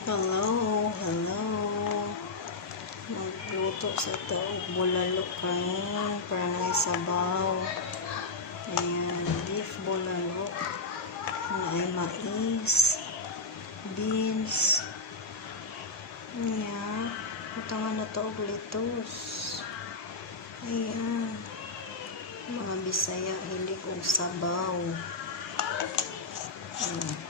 Hello, hello. Magluto sa ito bulalo kain para na sabaw. Ayan, beef bulalo na ay mais, beans. Ayan, utangan na ito og litos. Ayan, mga Bisaya hilig og sabaw. Ayan.